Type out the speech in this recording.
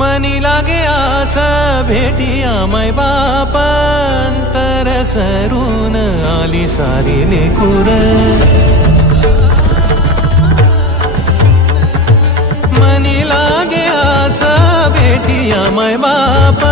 मनी लागे आस भेटिया माय बाप अंतर सरून आली सारी लेकूर मनी लागे आस भेटिया माय बाप